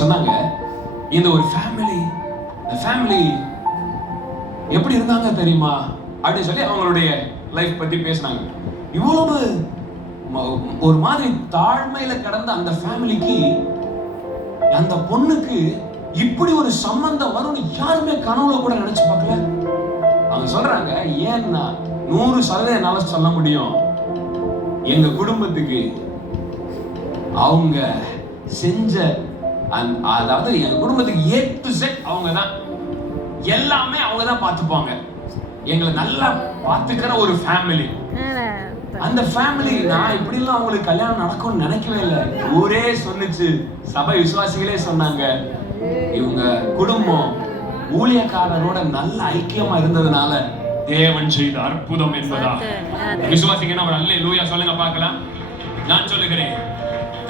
சொன்னாங்க, இந்த ஒரு ஃபேமிலி எப்படி இருந்தாங்க தெரியுமா அப்படின்னு சொல்லி அவங்களுடைய லைஃப் பத்தி பேசினாங்க. இவ்வளவு ஒரு மாதிரி தாழ்மையில கடந்த அந்த ஃபேமிலிக்கு, அந்த பொண்ணுக்கு இப்படி ஒரு சம்பந்தம் வரும்னு யாருமே கனவுல கூட நினைச்சு பார்க்கல. அவங்க சொல்றாங்க, ஏன்னா 100% என்னால சொல்ல முடியும், எங்க குடும்பத்துக்கு அவங்க செஞ்ச அதாவது எங்க குடும்பத்துக்கு A to Z அவங்க தான், எல்லாமே அவங்க தான் பார்த்துப்பாங்க. எங்களை நல்லா பார்த்துக்கிற ஒரு ஃபேமிலி. அந்த ஃபேமிலி, நான் இப்படி எல்லாம் அவங்களுக்கு கல்யாணம் நடக்கும்னு நினைக்கவே இல்லை. ஊரே சொன்னுச்சு, சபை விசுவாசிகளே சொன்னாங்க, இவங்க குடும்பம் ஊழியக்காரரோட நல்ல ஐக்கியமா இருந்ததுனால தேவன் செய்த அற்புதம் என்பதா. விசுவாசிங்கன்னா ஒரு அல்லேலூயா சொல்லுங்க பார்க்கலாம். நான் சொல்லுகிறேன்,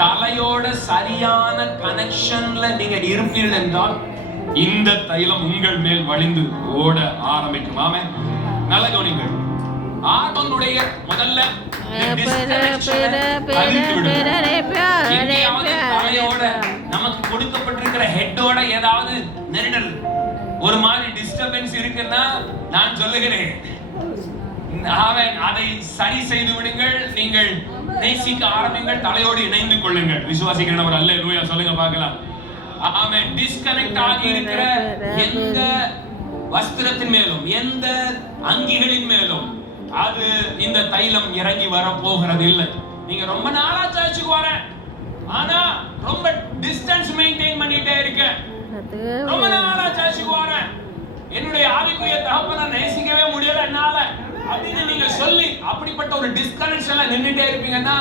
தலையோட சரியான கனெக்ஷன்ல நீங்க இருப்பீர்கள் என்றால் இந்த தைலம் உங்கள் மேல் வழிந்து ஓட ஆரம்பிக்கும். ஆமென். நல்ல கவனிங்கள். ஆடனுடைய முதல்ல தலையோட நமக்கு கொடுக்கப்பட்டிருக்கிற ஹெட்டோட ஏதாவது நெருடல், ஒரு மாதிரி டிஸ்டர்பன்ஸ் இருக்குன்னா நான் சொல்லுகிறேன், அதை சரி செய்து விடுங்கள். நீங்கள் நேசிக்க ஆரம்பிங்கள், தலையோடு இணைந்து கொள்ளுங்கள். விசுவாசிக்கிறவர் அல்லேலூயா சொல்லுங்க பார்க்கலாம். ஆமென். டிஸ்கனெக்ட் ஆகி இருக்கிற எந்த வஸ்திரத்தின் மேலும் எந்த அங்கிகளின் மேலும் அது இந்த தைலம் இறங்கி வர போகிறது இல்லை. நீங்க ரொம்ப நாளா சர்ச்சுக்கு வரேன், ஆனா ரொம்ப டிஸ்டன்ஸ் மெயின்டைன் பண்ணிட்டே இருக்க, ரொம்ப நாளா சர்ச்சுக்கு வரேன், என்னுடைய ஆவிக்குரிய தகப்பனை நேசிக்கவே முடியல என்னால அப்படின்னு நீங்க சொல்லி அப்படிப்பட்ட ஒரு டிஸ்கனெக்ஷன்ல நின்னுட்டே இருப்பீங்கன்னா,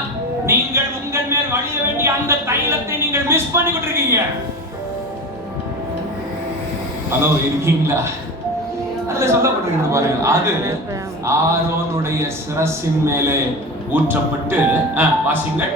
நீங்கள் உங்கள் மேல் வழிய வேண்டிய அந்த தைலத்தை நீங்கள் மிஸ் பண்ணிக்கிட்டு இருக்கீங்க. ஹலோ, இருக்கீங்களா? அதுல சொல்லப்பட்டிருக்கு பாருங்க, அது ஆரோனுடைய சிரசின் மேலே ஊற்றப்பட்டு, வாசிங்கள்.